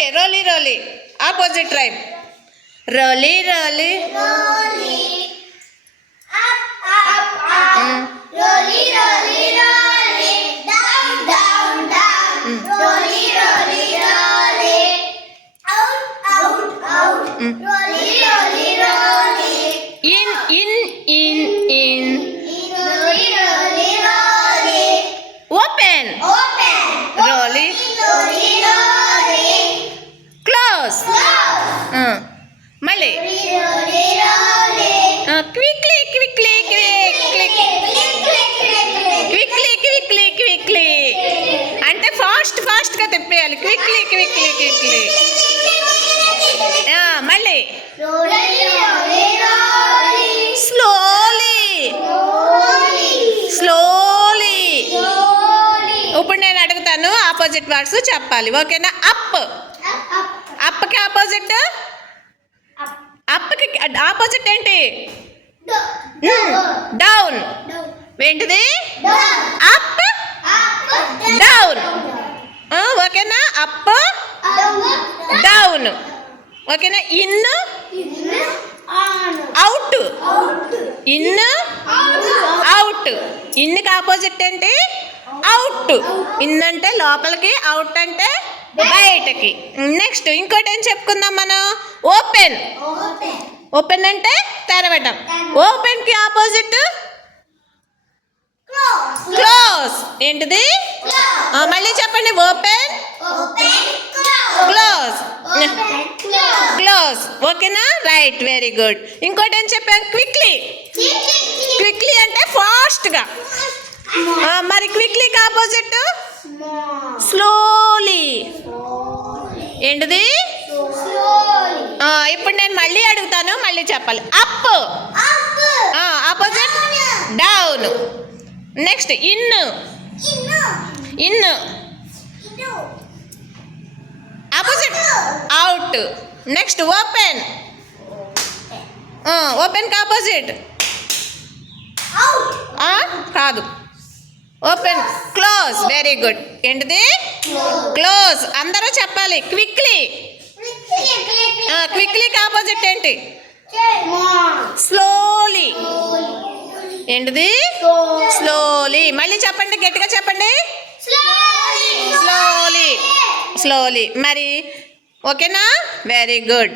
Okay, roly roly opposite tribe. Roly roly in open rolly close మళ్ళీ quickly అంటే fast గా తిప్పేయాలి. Quickly మళ్ళీ స్లోలీ. ఇప్పుడు నేను అడుగుతాను, ఆపోజిట్ వర్డ్స్ చెప్పాలి, ఓకేనా? అప్కి ఆపోజిట్ ఏంటి? డౌన్. ఏంటిది? Up down. ఓకేనా? Up down. ఓకేనా? In out. ఇన్కి ఆపోజిట్ ఏంటి? అవుట్. ఇన్ అంటే లోపలికి, అవుట్ అంటే బయటకి. నెక్స్ట్ ఇంకోటి ఏం చెప్పుకుందాం మనం? ఓపెన్ అంటే తెరవడం. ఓపెన్ కి ఆపోజిట్ క్లోజ్. ఏంటిది? మళ్ళీ చెప్పండి. Open close. ఓకేనా? Right, very good. ఇంకోటి ఏం చెప్పాం? క్విక్లీ అంటే ఫాస్ట్ గా. మరి క్విక్లీకి ఆపోజిట్ స్లోలీ. ఏంటిది? ఇప్పుడు నేను మళ్ళీ అడుగుతాను, మళ్ళీ చెప్పాలి. Up opposite down. Next in opposite out. Next open కి ఆపోజిట్ కాదు, ఓపెన్ క్లోజ్. Very good. ఏంటిది? క్లోజ్. అందరూ చెప్పాలి. క్విక్లీకి ఆపోజిట్ ఏంటి? స్లోలీ. ఏంటిది? స్లోలీ. మళ్ళీ చెప్పండి, గట్టిగా చెప్పండి. స్లోలీ. మరి ఓకేనా? Very good.